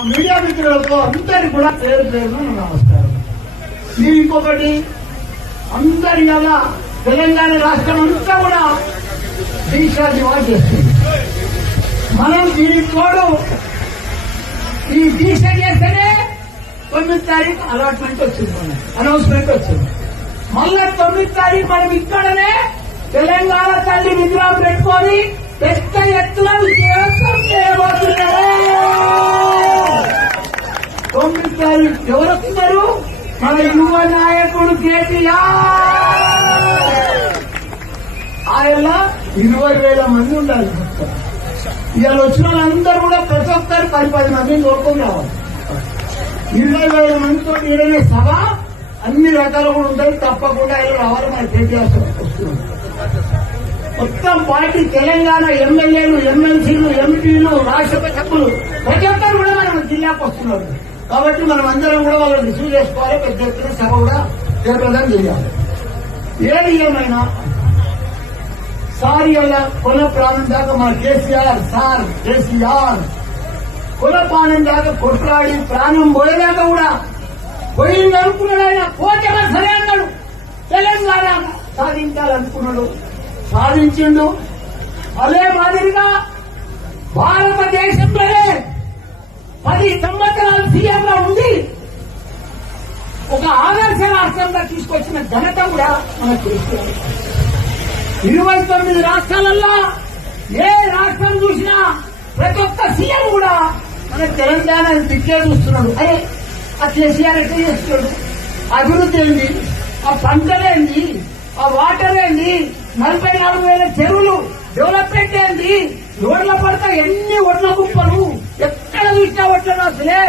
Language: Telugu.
మా మీడియా మిత్రులకు అందరికి కూడా పేరు పేరు నమస్కారం. మీరు ఇంకొకటి అందరి కదా తెలంగాణ రాష్ట్రం అంతా కూడా దీక్షా దివాళ చేస్తుంది. మనం దీనికి తోడు ఈ దీక్ష చేస్తేనే తొమ్మిది తారీఖు అలాట్మెంట్ వచ్చింది మనం అనౌన్స్మెంట్ వచ్చింది. మళ్ళా తొమ్మిది తారీఖు మనం ఇక్కడనే తెలంగాణ తల్లి విగ్రహం పెట్టుకొని పెద్ద ఎత్తున తొమ్మిది తారీఖు ఎవరు వస్తున్నారు మన యువ నాయకుడు కేటీఆర్! ఆయన ఇరవై వేల మంది ఉండాలి. ఇవాళ వచ్చిన వాళ్ళందరూ కూడా ప్రతి ఒక్కరు పది పది మందిని కోరుకొని రావాలి. ఇరవై వేల మందితో ఈడనే సభ అన్ని రకాలు కూడా ఉంటాయి. తప్పకుండా ఆయన రావాలి మన కేటీఆర్ మొత్తం పార్టీ తెలంగాణ ఎమ్మెల్యేలు ఎమ్మెల్సీలు ఎంపీలు రాష్ట్రపతి సభ్యులు ప్రతి ఒక్కరు కూడా మన జిల్లాకు వస్తున్నారు. కాబట్టి మనం అందరం కూడా వాళ్ళని రిసీవ్ చేసుకోవాలి పెద్ద ఎత్తున సభ కూడా జయప్రదం చేయాలి. ఏది ఏమైనా సార్ ఇలా కుల ప్రాణం దాకా మన కేసీఆర్ సార్ కేసీఆర్. కుల ప్రాణం దాకా కొట్లాడి ప్రాణం పోయేదాకా కూడా పోయింది అనుకున్నాడు ఆయన. పోతే సరే అన్నాడు. తెలంగాణ సాధించాలనుకున్నాడు. సాధించిండు. అదే మాదిరిగా భారతదేశంలోనే పది ఒక ఆదర్శ రాష్ట్రంగా తీసుకొచ్చిన ఘనత కూడా మనకు తెలుస్తుంది ఇరవై తొమ్మిది రాష్ట్రాలలో ఏ రాష్ట్రం చూసినా ప్రతి ఒక్క సీఎం కూడా మన తెలంగాణ దిక్కే చూస్తున్నాడు. అరే ఆ కేసీఆర్ ఎట్లా చేస్తున్నాడు? అభివృద్ధి ఏంది? ఆ పంటలేంది ఆ వాటర్ ఏంది? నలభై నాలుగు వేల చెరువులు డెవలప్మెంట్ ఏంది? రోడ్ల పడతా ఎన్ని ఒడ్ల కుప్పలు? ఎక్కడ చూసినా ఒడ్లను అసలే